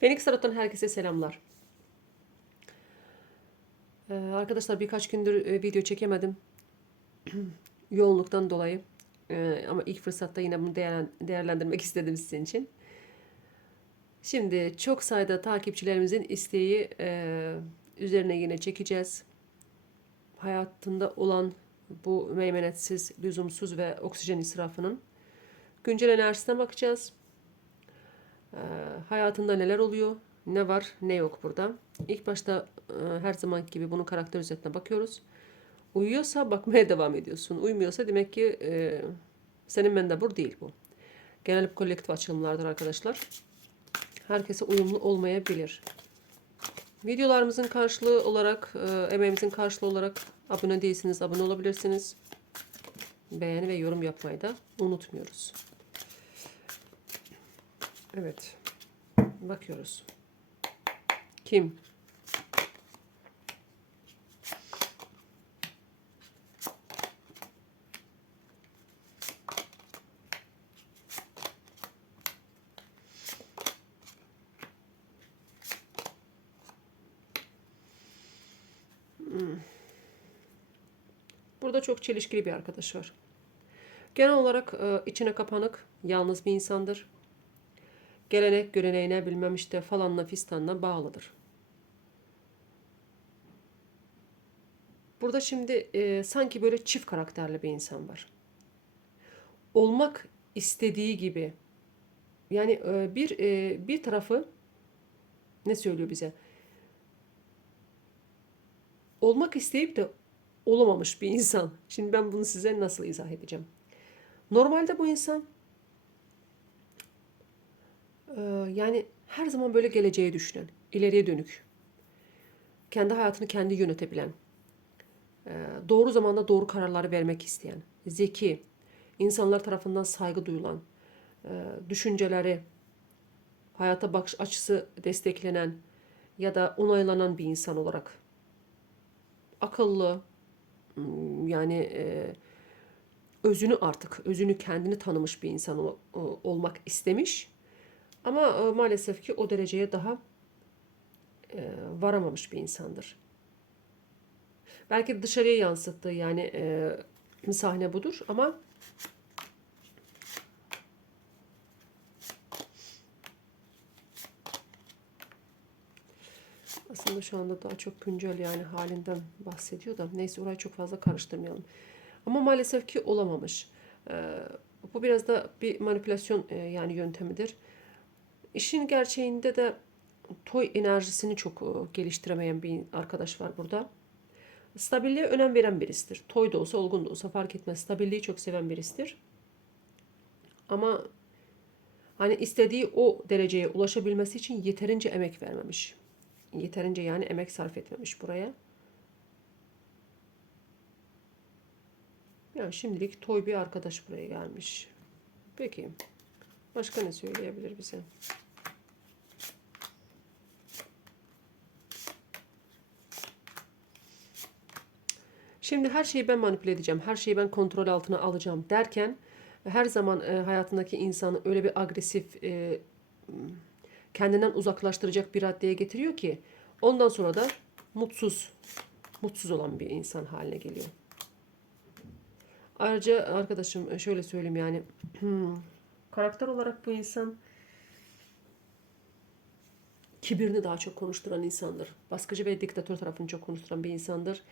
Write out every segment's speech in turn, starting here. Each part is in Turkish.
Phoenix Tarot'tan herkese selamlar. Ee, arkadaşlar birkaç gündür e, video çekemedim. Yoğunluktan dolayı. Ee, ama ilk fırsatta yine bunu değerlen- değerlendirmek istedim sizin için. Şimdi çok sayıda takipçilerimizin isteği e, üzerine yine çekeceğiz. Hayatında olan bu meymenetsiz, lüzumsuz ve oksijen israfının güncel enerjisine bakacağız. Ee, hayatında neler oluyor, ne var, ne yok burada. İlk başta e, her zaman gibi bunun karakter özetine bakıyoruz. Uyuyorsa bakmaya devam ediyorsun. Uymuyorsa demek ki e, senin mendebur değil bu. Genel kolektif açılımlardır arkadaşlar. Herkese uyumlu olmayabilir. Videolarımızın karşılığı olarak, e, emeğimizin karşılığı olarak abone değilsiniz, abone olabilirsiniz. Beğeni ve yorum yapmayı da unutmuyoruz. Evet. Bakıyoruz. Kim? Burada çok çelişkili bir arkadaş var. Genel olarak e, içine kapanık, yalnız bir insandır gelenek göreneğine bilmem işte falanla fistanla bağlıdır. Burada şimdi e, sanki böyle çift karakterli bir insan var. Olmak istediği gibi yani e, bir e, bir tarafı ne söylüyor bize? Olmak isteyip de olamamış bir insan. Şimdi ben bunu size nasıl izah edeceğim? Normalde bu insan yani her zaman böyle geleceğe düşünen, ileriye dönük, kendi hayatını kendi yönetebilen, e, doğru zamanda doğru kararları vermek isteyen, zeki, insanlar tarafından saygı duyulan, e, düşünceleri, hayata bakış açısı desteklenen ya da onaylanan bir insan olarak akıllı, hmm, yani e, özünü artık, özünü kendini tanımış bir insan ol- olmak istemiş ama e, maalesef ki o dereceye daha e, varamamış bir insandır. Belki dışarıya yansıttığı yani e, sahne budur ama aslında şu anda daha çok güncel yani halinden bahsediyor da neyse orayı çok fazla karıştırmayalım. Ama maalesef ki olamamış. Bu biraz da bir manipülasyon yani yöntemidir. İşin gerçeğinde de toy enerjisini çok e, geliştiremeyen bir arkadaş var burada. Stabilliğe önem veren birisidir. Toy da olsa, olgun da olsa fark etmez. Stabilliği çok seven birisidir. Ama hani istediği o dereceye ulaşabilmesi için yeterince emek vermemiş. Yeterince yani emek sarf etmemiş buraya. Yani şimdilik toy bir arkadaş buraya gelmiş. Peki. Başka ne söyleyebilir bize? Şimdi her şeyi ben manipüle edeceğim, her şeyi ben kontrol altına alacağım derken her zaman e, hayatındaki insanı öyle bir agresif, e, kendinden uzaklaştıracak bir raddeye getiriyor ki ondan sonra da mutsuz, mutsuz olan bir insan haline geliyor. Ayrıca arkadaşım e, şöyle söyleyeyim yani karakter olarak bu insan kibirini daha çok konuşturan insandır. Baskıcı ve diktatör tarafını çok konuşturan bir insandır.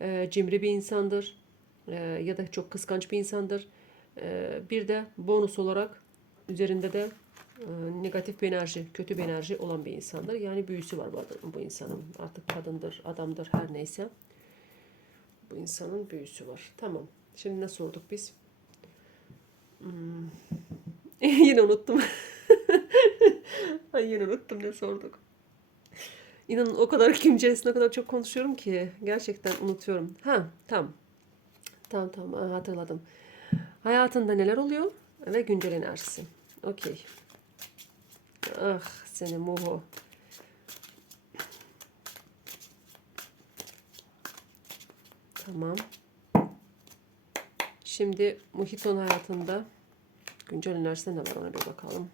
E, cimri bir insandır. E, ya da çok kıskanç bir insandır. E, bir de bonus olarak üzerinde de e, negatif bir enerji, kötü bir enerji olan bir insandır. Yani büyüsü var bu, insanın. Artık kadındır, adamdır her neyse. Bu insanın büyüsü var. Tamam. Şimdi ne sorduk biz? Hmm. Yine unuttum. Ay yine unuttum ne sorduk. İnanın o kadar içerisinde o kadar çok konuşuyorum ki gerçekten unutuyorum. Ha tamam. Tamam tamam ha, hatırladım. Hayatında neler oluyor ve güncel enerjisi. Okey. Ah seni muho. Tamam. Şimdi Muhiton hayatında Güncel enerjisinde ne var ona bir bakalım.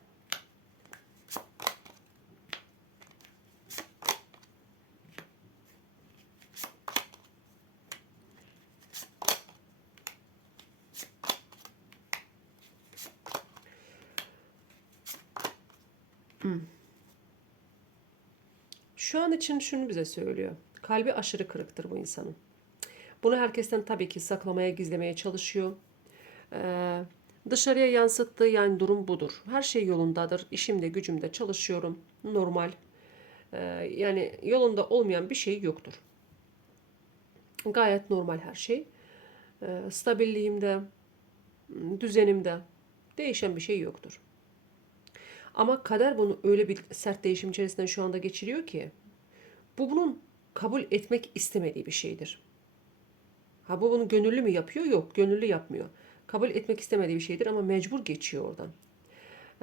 Hmm. Şu an için şunu bize söylüyor. Kalbi aşırı kırıktır bu insanın. Bunu herkesten tabii ki saklamaya, gizlemeye çalışıyor. Ee, dışarıya yansıttığı yani durum budur. Her şey yolundadır. İşimde, gücümde çalışıyorum. Normal. Ee, yani yolunda olmayan bir şey yoktur. Gayet normal her şey. Ee, stabilliğimde, düzenimde değişen bir şey yoktur. Ama kader bunu öyle bir sert değişim içerisinden şu anda geçiriyor ki bu bunun kabul etmek istemediği bir şeydir. Ha bu bunu gönüllü mü yapıyor? Yok, gönüllü yapmıyor. Kabul etmek istemediği bir şeydir ama mecbur geçiyor oradan.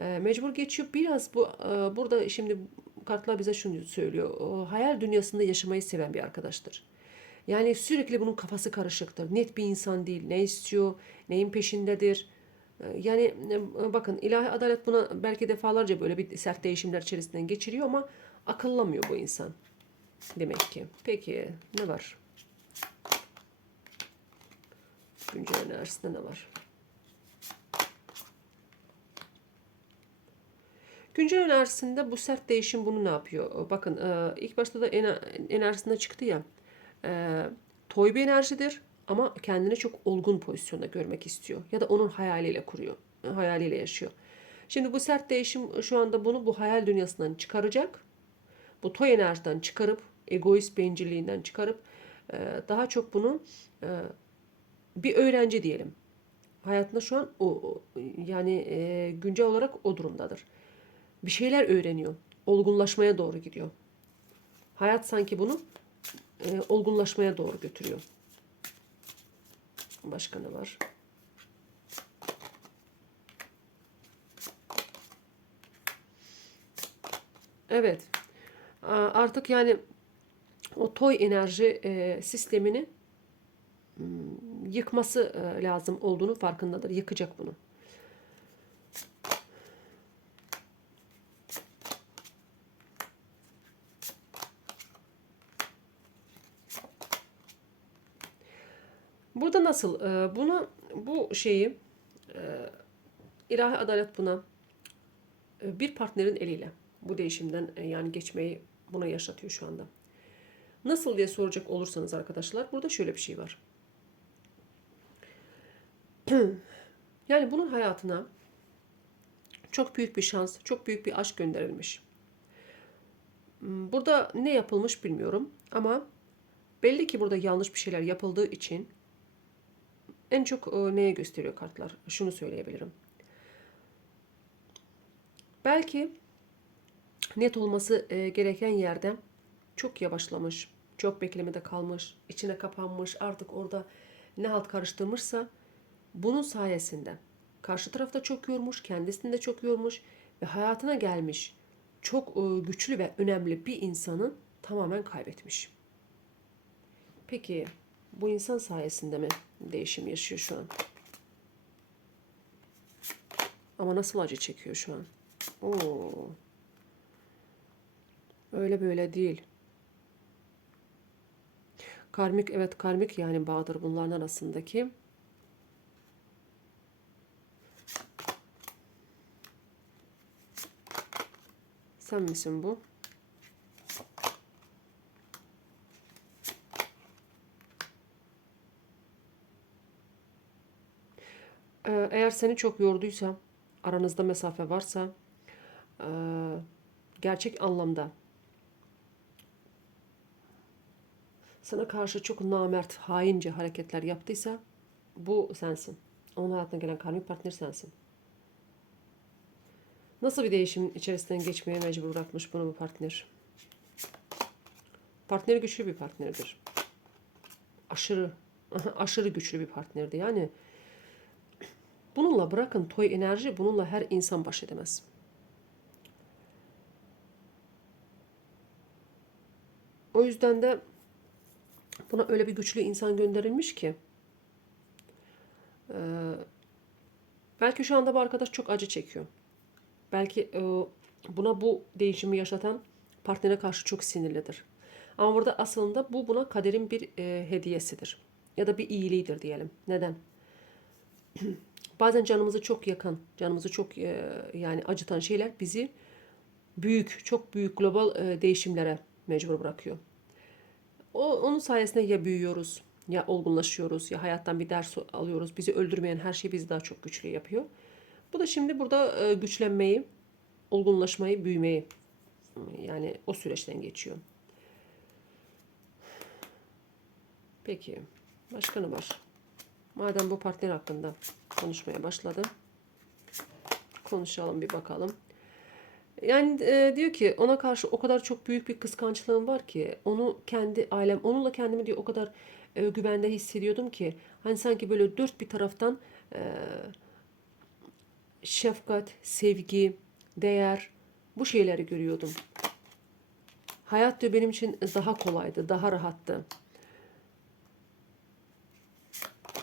Ee, mecbur geçiyor. Biraz bu e, burada şimdi kartlar bize şunu söylüyor. O, hayal dünyasında yaşamayı seven bir arkadaştır. Yani sürekli bunun kafası karışıktır. Net bir insan değil. Ne istiyor? Neyin peşindedir? Ee, Yani e, bakın ilahi adalet buna belki defalarca böyle bir sert değişimler içerisinden geçiriyor ama akıllamıyor bu insan. Demek ki. Peki ne var? Güncel enerjisinde ne var? Güncel enerjisinde bu sert değişim bunu ne yapıyor? Bakın e, ilk başta da ener- enerjisinde çıktı ya. E, toy bir enerjidir ama kendini çok olgun pozisyonda görmek istiyor. Ya da onun hayaliyle kuruyor. e, Hayaliyle yaşıyor. Şimdi bu sert değişim şu anda bunu bu hayal dünyasından çıkaracak. Bu toy enerjiden çıkarıp, egoist bencilliğinden çıkarıp daha çok bunu bir öğrenci diyelim. Hayatında şu an o yani e, güncel olarak o durumdadır. Bir şeyler öğreniyor. Olgunlaşmaya doğru gidiyor. Hayat sanki bunu e, olgunlaşmaya doğru götürüyor. Başka ne var? Evet. Artık yani o toy enerji e, sistemini mm, yıkması e, lazım olduğunu farkındadır. Yıkacak bunu. Burada nasıl? e, Bunu bu şeyi e, ilahi adalet buna bir partnerin eliyle bu değişimden yani geçmeyi buna yaşatıyor şu anda. Nasıl diye soracak olursanız arkadaşlar burada şöyle bir şey var. Yani bunun hayatına çok büyük bir şans, çok büyük bir aşk gönderilmiş. Burada ne yapılmış bilmiyorum ama belli ki burada yanlış bir şeyler yapıldığı için en çok e, neye gösteriyor kartlar? Şunu söyleyebilirim. Belki net olması e, gereken yerde çok yavaşlamış, çok beklemede kalmış, içine kapanmış, artık orada ne halt karıştırmışsa bunun sayesinde karşı tarafta çok yormuş, kendisini de çok yormuş ve hayatına gelmiş çok e, güçlü ve önemli bir insanın tamamen kaybetmiş. Peki bu insan sayesinde mi değişim yaşıyor şu an? Ama nasıl acı çekiyor şu an? Oo. Öyle böyle değil. Karmik evet karmik yani bağdır bunların arasındaki. Sen misin bu? Ee, Eğer seni çok yorduysa, aranızda mesafe varsa, ee, gerçek anlamda sana karşı çok namert, haince hareketler yaptıysa bu sensin. Onun hayatına gelen karmik partner sensin. Nasıl bir değişim içerisinden geçmeye mecbur bırakmış bunu bu partner? Partner güçlü bir partnerdir. Aşırı, aşırı güçlü bir partnerdi. Yani bununla bırakın toy enerji, bununla her insan baş edemez. O yüzden de buna öyle bir güçlü insan gönderilmiş ki e, belki şu anda bu arkadaş çok acı çekiyor. Belki e, buna bu değişimi yaşatan partnere karşı çok sinirlidir. Ama burada aslında bu buna kaderin bir e, hediyesidir. Ya da bir iyiliğidir diyelim. Neden? Bazen canımızı çok yakan, canımızı çok e, yani acıtan şeyler bizi büyük, çok büyük global değişimlere mecbur bırakıyor. O, onun sayesinde ya büyüyoruz, ya olgunlaşıyoruz, ya hayattan bir ders alıyoruz. Bizi öldürmeyen her şey bizi daha çok güçlü yapıyor. Bu da şimdi burada e, güçlenmeyi, olgunlaşmayı, büyümeyi yani o süreçten geçiyor. Peki, başka ne var? Madem bu partner hakkında konuşmaya başladı. Konuşalım bir bakalım. Yani e, diyor ki ona karşı o kadar çok büyük bir kıskançlığım var ki onu kendi ailem onunla kendimi diyor o kadar e, güvende hissediyordum ki hani sanki böyle dört bir taraftan e, şefkat, sevgi, değer bu şeyleri görüyordum. Hayat diyor benim için daha kolaydı, daha rahattı.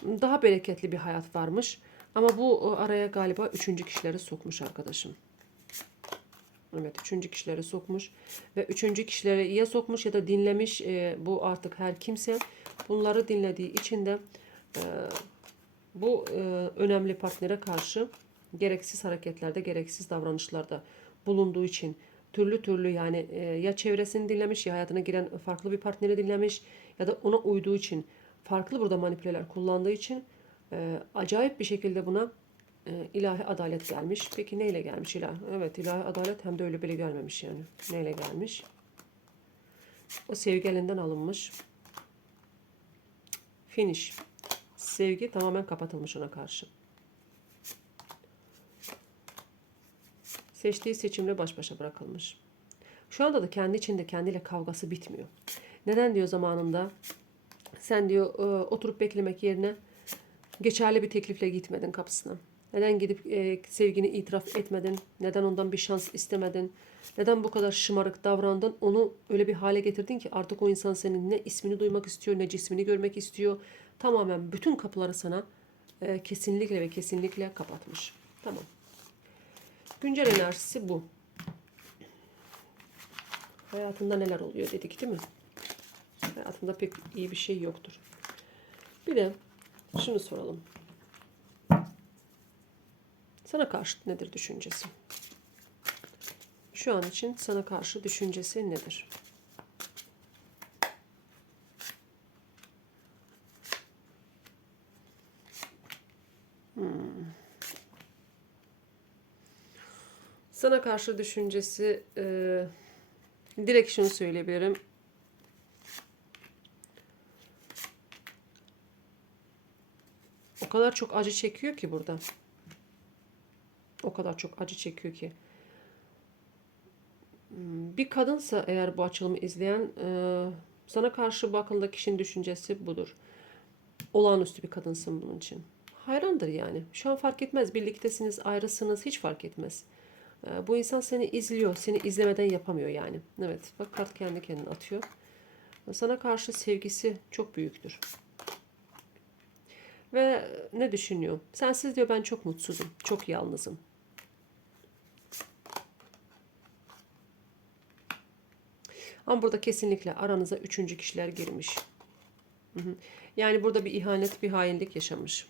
Daha bereketli bir hayat varmış. Ama bu araya galiba üçüncü kişileri sokmuş arkadaşım. Evet üçüncü kişileri sokmuş. Ve üçüncü kişileri ya sokmuş ya da dinlemiş. E, bu artık her kimse. Bunları dinlediği için de e, bu e, önemli partnere karşı gereksiz hareketlerde, gereksiz davranışlarda bulunduğu için türlü türlü yani e, ya çevresini dinlemiş ya hayatına giren farklı bir partneri dinlemiş ya da ona uyduğu için farklı burada manipüleler kullandığı için e, acayip bir şekilde buna e, ilahi adalet gelmiş. Peki neyle gelmiş ilahi? Evet ilahi adalet hem de öyle bile gelmemiş yani. Neyle gelmiş? O sevgi elinden alınmış. Finish. Sevgi tamamen kapatılmış ona karşı. Seçtiği seçimle baş başa bırakılmış. Şu anda da kendi içinde kendiyle kavgası bitmiyor. Neden diyor zamanında sen diyor e, oturup beklemek yerine geçerli bir teklifle gitmedin kapısına. Neden gidip e, sevgini itiraf etmedin? Neden ondan bir şans istemedin? Neden bu kadar şımarık davrandın? Onu öyle bir hale getirdin ki artık o insan senin ne ismini duymak istiyor ne cismini görmek istiyor. Tamamen bütün kapıları sana e, kesinlikle ve kesinlikle kapatmış. Tamam. Güncel enerjisi bu. Hayatında neler oluyor dedik değil mi? Hayatında pek iyi bir şey yoktur. Bir de şunu soralım. Sana karşı nedir düşüncesi? Şu an için sana karşı düşüncesi nedir? Sana karşı düşüncesi e, direkt şunu söyleyebilirim. O kadar çok acı çekiyor ki burada. O kadar çok acı çekiyor ki. Hmm, Bir kadınsa eğer bu açılımı izleyen e, sana karşı bakıldığında kişinin düşüncesi budur. Olağanüstü bir kadınsın bunun için. Hayrandır yani. Şu an fark etmez. Birliktesiniz, ayrısınız hiç fark etmez. E, Bu insan seni izliyor. Seni izlemeden yapamıyor yani. Evet bak kart kendi kendine atıyor. Sana karşı sevgisi çok büyüktür. Ve ne düşünüyor? Sensiz diyor ben çok mutsuzum. Çok yalnızım. Ama burada kesinlikle aranıza üçüncü kişiler girmiş. Yani burada bir ihanet, bir hainlik yaşamış.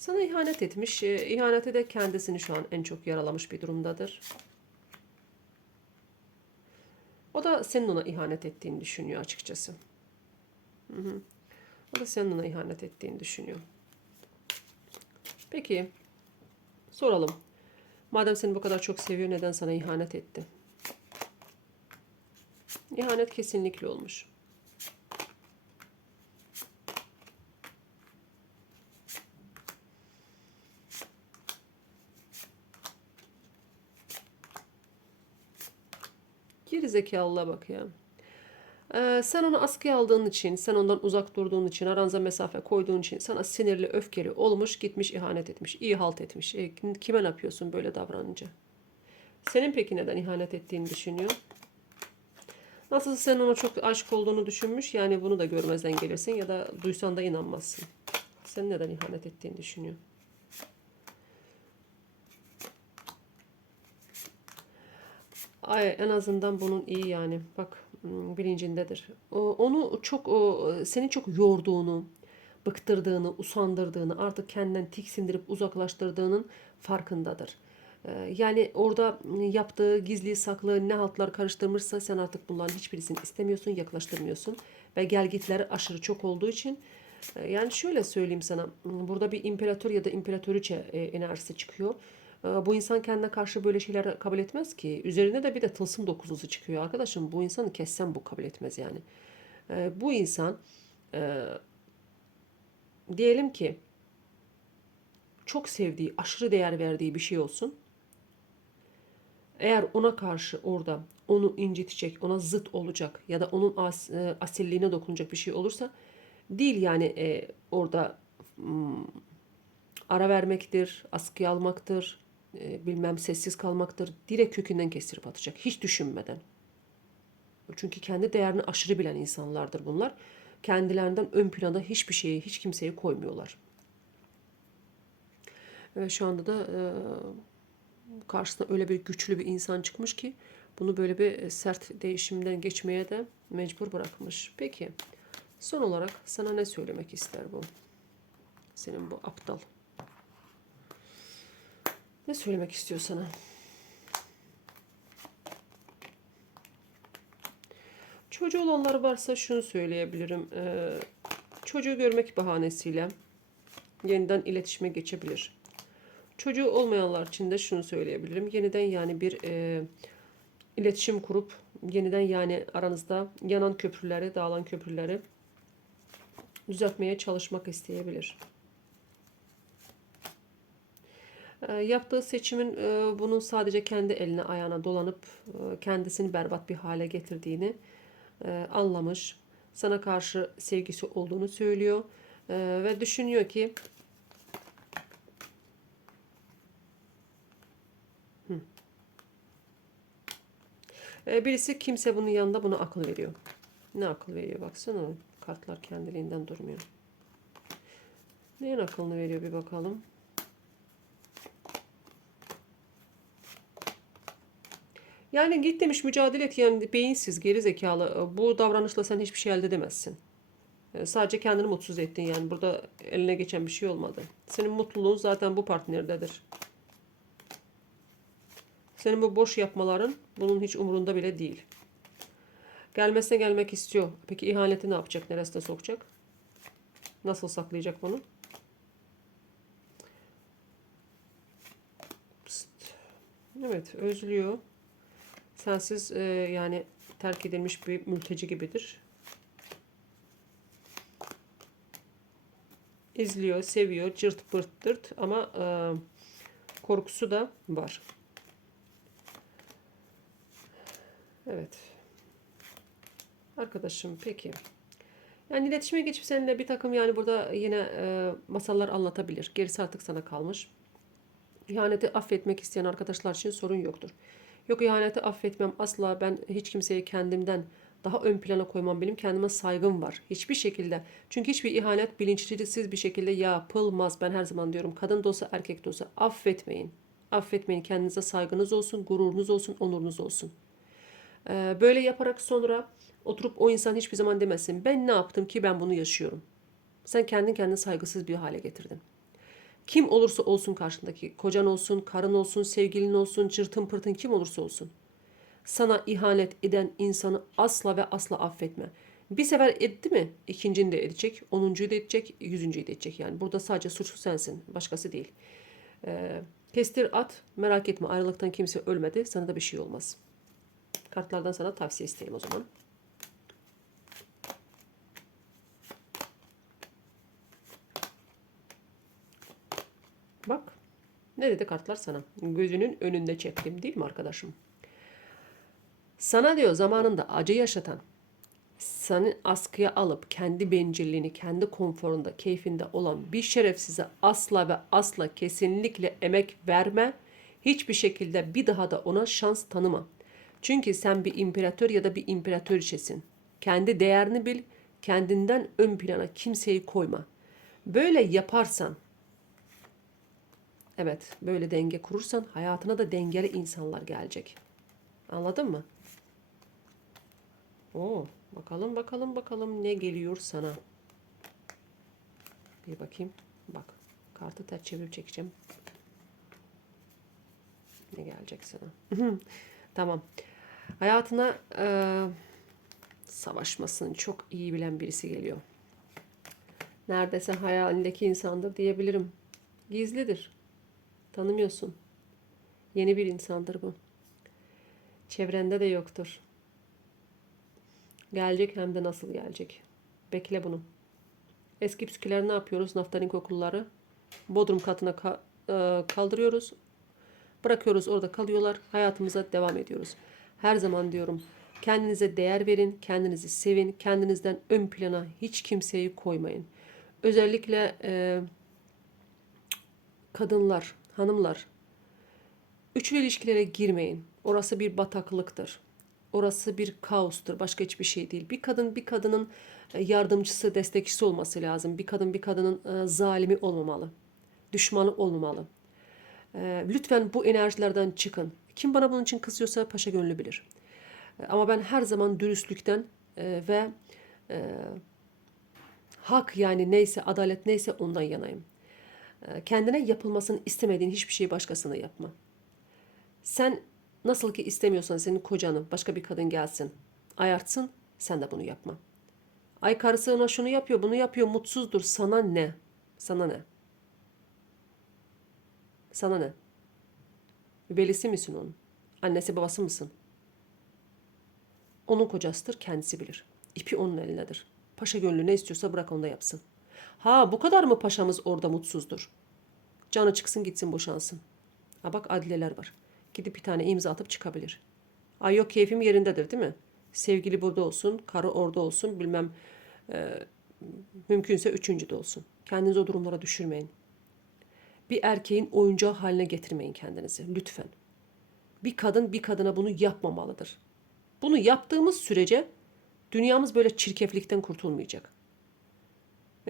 Sana ihanet etmiş. E, İhanete de kendisini şu an en çok yaralamış bir durumdadır. O da senin ona ihanet ettiğini düşünüyor açıkçası. Hı hı. O da senin ona ihanet ettiğini düşünüyor. Peki. Soralım. Madem seni bu kadar çok seviyor neden sana ihanet etti? İhanet kesinlikle olmuş. Geri zekalıya bak ya. Ee, sen onu askıya aldığın için, sen ondan uzak durduğun için, aranıza mesafe koyduğun için sana sinirli, öfkeli olmuş, gitmiş, ihanet etmiş, iyi halt etmiş. E, kime ne yapıyorsun böyle davranınca? Senin peki neden ihanet ettiğini düşünüyor? Nasıl sen ona çok aşık olduğunu düşünmüş, yani bunu da görmezden gelirsin ya da duysan da inanmazsın. Sen neden ihanet ettiğini düşünüyor? Ay, en azından bunun iyi yani. Bak hmm, bilincindedir. Onu çok seni çok yorduğunu, bıktırdığını, usandırdığını, artık kendinden tiksindirip uzaklaştırdığının farkındadır. Ee, Yani orada yaptığı gizli saklı ne haltlar karıştırmışsa sen artık bunların hiçbirisini istemiyorsun, yaklaştırmıyorsun. Ve gelgitleri aşırı çok olduğu için e, yani şöyle söyleyeyim sana. Burada bir imparator ya da imparatoriçe e, enerjisi çıkıyor. E, Bu insan kendine karşı böyle şeyler kabul etmez ki. Üzerine de bir de tılsım dokuzuzu çıkıyor. Arkadaşım bu insanı kessen bu kabul etmez yani. E, Bu insan e, diyelim ki çok sevdiği, aşırı değer verdiği bir şey olsun. Eğer ona karşı orada onu incitecek, ona zıt olacak ya da onun as, e, asilliğine dokunacak bir şey olursa değil yani e, orada hmm, ara vermektir, askıya almaktır, e, bilmem sessiz kalmaktır. Direkt kökünden kestirip atacak hiç düşünmeden. Çünkü kendi değerini aşırı bilen insanlardır bunlar. Kendilerinden ön planda hiçbir şeyi, hiç kimseyi koymuyorlar. Ve şu anda da e, karşısına öyle bir güçlü bir insan çıkmış ki bunu böyle bir sert değişimden geçmeye de mecbur bırakmış. Peki son olarak sana ne söylemek ister bu? Senin bu aptal. Ne söylemek istiyor sana? Çocuğu olanlar varsa şunu söyleyebilirim. Ee, çocuğu görmek bahanesiyle yeniden iletişime geçebilir. Çocuğu olmayanlar için de şunu söyleyebilirim. Yeniden yani bir e, iletişim kurup yeniden yani aranızda yanan köprüleri, dağılan köprüleri düzeltmeye çalışmak isteyebilir. E, yaptığı seçimin e, bunun sadece kendi eline ayağına dolanıp e, kendisini berbat bir hale getirdiğini e, anlamış. Sana karşı sevgisi olduğunu söylüyor ve düşünüyor ki birisi kimse bunun yanında buna akıl veriyor. Ne akıl veriyor baksana. Kartlar kendiliğinden durmuyor. Neyin akılını veriyor bir bakalım. Yani git demiş mücadele et yani beyinsiz geri zekalı. Bu davranışla sen hiçbir şey elde edemezsin. E, Sadece kendini mutsuz ettin yani. Burada eline geçen bir şey olmadı. Senin mutluluğun zaten bu partnerdedir. Senin bu boş yapmaların bunun hiç umurunda bile değil. Gelmesine gelmek istiyor. Peki ihaneti ne yapacak? Neresine sokacak? Nasıl saklayacak bunu? Evet, özlüyor. Sensiz e, yani terk edilmiş bir mülteci gibidir. İzliyor, seviyor, cırt pırt dırt ama e, korkusu da var. Evet. Arkadaşım peki. Yani iletişime geçip seninle bir takım yani burada yine e, masallar anlatabilir. Gerisi artık sana kalmış. İhaneti affetmek isteyen arkadaşlar için sorun yoktur. Yok ihaneti affetmem asla ben hiç kimseyi kendimden daha ön plana koymam benim kendime saygım var. Hiçbir şekilde. Çünkü hiçbir ihanet bilinçsiz bir şekilde yapılmaz. Ben her zaman diyorum kadın da erkek de affetmeyin. Affetmeyin kendinize saygınız olsun, gururunuz olsun, onurunuz olsun. Ee, böyle yaparak sonra oturup o insan hiçbir zaman demesin. Ben ne yaptım ki ben bunu yaşıyorum. Sen kendin kendini saygısız bir hale getirdin. Kim olursa olsun karşındaki, kocan olsun, karın olsun, sevgilin olsun, cırtın pırtın kim olursa olsun. Sana ihanet eden insanı asla ve asla affetme. Bir sefer etti mi ikincini de edecek, onuncuyu da edecek, yüzüncüyü de edecek. Yani burada sadece suçlu sensin, başkası değil. Ee, kestir at, merak etme ayrılıktan kimse ölmedi, sana da bir şey olmaz. Kartlardan sana tavsiye isteyeyim o zaman. Bak. Ne dedi kartlar sana? Gözünün önünde çektim değil mi arkadaşım? Sana diyor zamanında acı yaşatan, seni askıya alıp kendi bencilliğini, kendi konforunda, keyfinde olan bir şerefsize asla ve asla kesinlikle emek verme. Hiçbir şekilde bir daha da ona şans tanıma. Çünkü sen bir imparator ya da bir imparatoriçesin. Kendi değerini bil, kendinden ön plana kimseyi koyma. Böyle yaparsan, evet böyle denge kurursan hayatına da dengeli insanlar gelecek. Anladın mı? Oo, bakalım bakalım bakalım ne geliyor sana. Bir bakayım. Bak. Kartı ters çevirip çekeceğim. Ne gelecek sana? tamam. Hayatına e, savaşmasını çok iyi bilen birisi geliyor. Neredeyse hayalindeki insandır diyebilirim. Gizlidir. Tanımıyorsun. Yeni bir insandır bu. Çevrende de yoktur. Gelecek hem de nasıl gelecek. Bekle bunu. Eski püsküleri ne yapıyoruz? Naftalin kokulları. Bodrum katına ka- e, kaldırıyoruz. Bırakıyoruz orada kalıyorlar. Hayatımıza devam ediyoruz. Her zaman diyorum kendinize değer verin, kendinizi sevin, kendinizden ön plana hiç kimseyi koymayın. Özellikle e, kadınlar, hanımlar üçlü ilişkilere girmeyin. Orası bir bataklıktır. Orası bir kaostur. Başka hiçbir şey değil. Bir kadın bir kadının e, yardımcısı, destekçisi olması lazım. Bir kadın bir kadının e, zalimi olmamalı. Düşmanı olmamalı. E, lütfen bu enerjilerden çıkın. Kim bana bunun için kızıyorsa paşa gönlü bilir. Ama ben her zaman dürüstlükten ve hak yani neyse, adalet neyse ondan yanayım. E, Kendine yapılmasını istemediğin hiçbir şeyi başkasına yapma. Sen nasıl ki istemiyorsan senin kocanı başka bir kadın gelsin, ayartsın, sen de bunu yapma. Ay karısı ona şunu yapıyor, bunu yapıyor, mutsuzdur. Sana ne? Sana ne? Sana ne? Velisi misin onun? Annesi babası mısın? Onun kocasıdır, kendisi bilir. İpi onun elindedir. Paşa gönlü ne istiyorsa bırak onda yapsın. Ha bu kadar mı paşamız orada mutsuzdur? Canı çıksın gitsin boşansın. Ha bak adliyeler var. Gidip bir tane imza atıp çıkabilir. Ay yok keyfim yerindedir değil mi? Sevgili burada olsun, karı orada olsun, bilmem e, mümkünse üçüncü de olsun. Kendinizi o durumlara düşürmeyin. Bir erkeğin oyuncağı haline getirmeyin kendinizi lütfen. Bir kadın bir kadına bunu yapmamalıdır. Bunu yaptığımız sürece dünyamız böyle çirkeflikten kurtulmayacak.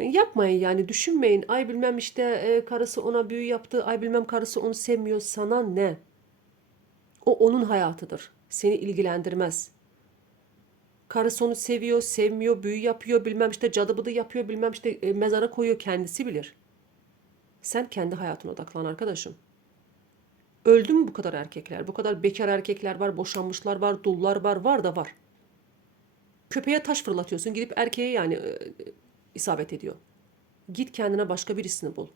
E, Yapmayın yani düşünmeyin. Ay bilmem işte e, karısı ona büyü yaptı. Ay bilmem karısı onu sevmiyor. Sana ne? O onun hayatıdır. Seni ilgilendirmez. Karısı onu seviyor, sevmiyor, büyü yapıyor, bilmem işte cadı bıdı yapıyor, bilmem işte e, mezara koyuyor kendisi bilir. Sen kendi hayatına odaklan arkadaşım. Öldü mü bu kadar erkekler? Bu kadar bekar erkekler var, boşanmışlar var, dullar var, var da var. Köpeğe taş fırlatıyorsun, gidip erkeğe yani e, isabet ediyor. Git kendine başka birisini bul.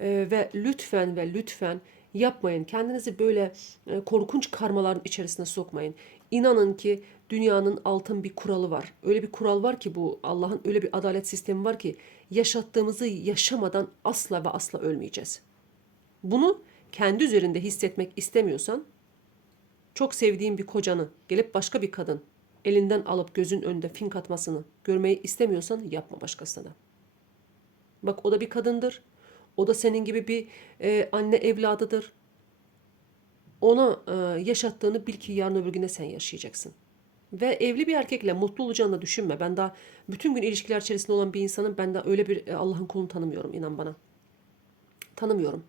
Ee, ve lütfen ve lütfen yapmayın. Kendinizi böyle e, korkunç karmaların içerisine sokmayın. İnanın ki dünyanın altın bir kuralı var. Öyle bir kural var ki bu Allah'ın öyle bir adalet sistemi var ki yaşattığımızı yaşamadan asla ve asla ölmeyeceğiz. Bunu kendi üzerinde hissetmek istemiyorsan çok sevdiğin bir kocanı gelip başka bir kadın elinden alıp gözün önünde fink atmasını görmeyi istemiyorsan yapma başkasına da. Bak o da bir kadındır. O da senin gibi bir e, anne evladıdır. Ona e, yaşattığını bil ki yarın öbür güne sen yaşayacaksın. Ve evli bir erkekle mutlu olacağını düşünme. Ben daha bütün gün ilişkiler içerisinde olan bir insanım. Ben daha öyle bir e, Allah'ın kulunu tanımıyorum inan bana. Tanımıyorum.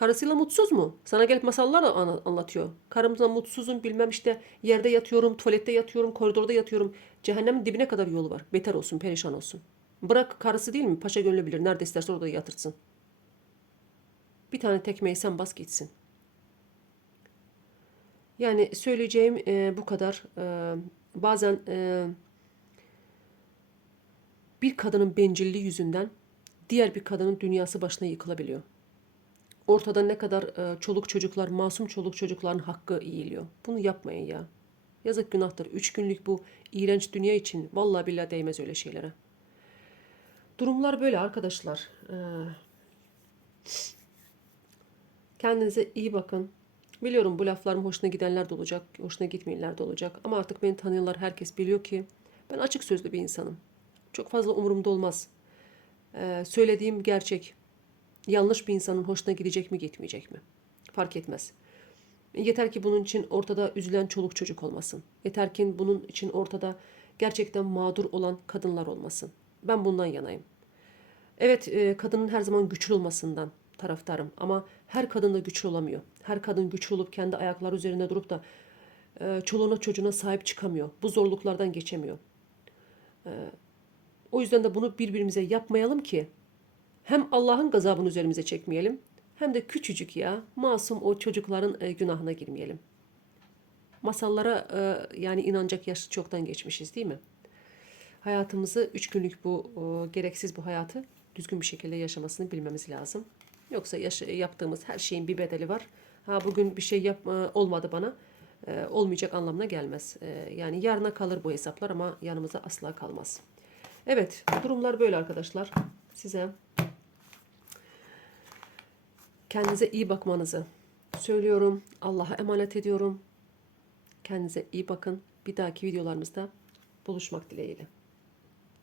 Karısıyla mutsuz mu? Sana gelip masallar anlatıyor. Karımla mutsuzum bilmem işte yerde yatıyorum, tuvalette yatıyorum, koridorda yatıyorum. Cehennemin dibine kadar yolu var. Beter olsun, perişan olsun. Bırak karısı değil mi? Paşa gönlü bilir. Nerede isterse orada yatırsın. Bir tane tekmeyi sen bas gitsin. Yani söyleyeceğim e, bu kadar. E, bazen e, bir kadının bencilliği yüzünden diğer bir kadının dünyası başına yıkılabiliyor. Ortada ne kadar e, çoluk çocuklar, masum çoluk çocukların hakkı yiyiliyor. Bunu yapmayın ya. Yazık günahtır. Üç günlük bu iğrenç dünya için vallahi billahi değmez öyle şeylere. Durumlar böyle arkadaşlar. Ee, kendinize iyi bakın. Biliyorum bu laflarım hoşuna gidenler de olacak, hoşuna gitmeyenler de olacak. Ama artık beni tanıyanlar herkes biliyor ki ben açık sözlü bir insanım. Çok fazla umurumda olmaz. Ee, söylediğim gerçek. Yanlış bir insanın hoşuna gidecek mi gitmeyecek mi? Fark etmez. Yeter ki bunun için ortada üzülen çoluk çocuk olmasın. Yeter ki bunun için ortada gerçekten mağdur olan kadınlar olmasın. Ben bundan yanayım. Evet, e, kadının her zaman güçlü olmasından taraftarım ama her kadın da güçlü olamıyor. Her kadın güçlü olup kendi ayakları üzerinde durup da e, çoluğuna çocuğuna sahip çıkamıyor. Bu zorluklardan geçemiyor. E, o yüzden de bunu birbirimize yapmayalım ki hem Allah'ın gazabını üzerimize çekmeyelim hem de küçücük ya. Masum o çocukların e, günahına girmeyelim. Masallara e, yani inanacak yaşı çoktan geçmişiz değil mi? Hayatımızı üç günlük bu e, gereksiz bu hayatı düzgün bir şekilde yaşamasını bilmemiz lazım. Yoksa yaş- yaptığımız her şeyin bir bedeli var. Ha bugün bir şey yapma olmadı bana. e, olmayacak anlamına gelmez. E, yani yarına kalır bu hesaplar ama yanımıza asla kalmaz. Evet, durumlar böyle arkadaşlar. Size kendinize iyi bakmanızı söylüyorum. Allah'a emanet ediyorum. Kendinize iyi bakın. Bir dahaki videolarımızda buluşmak dileğiyle.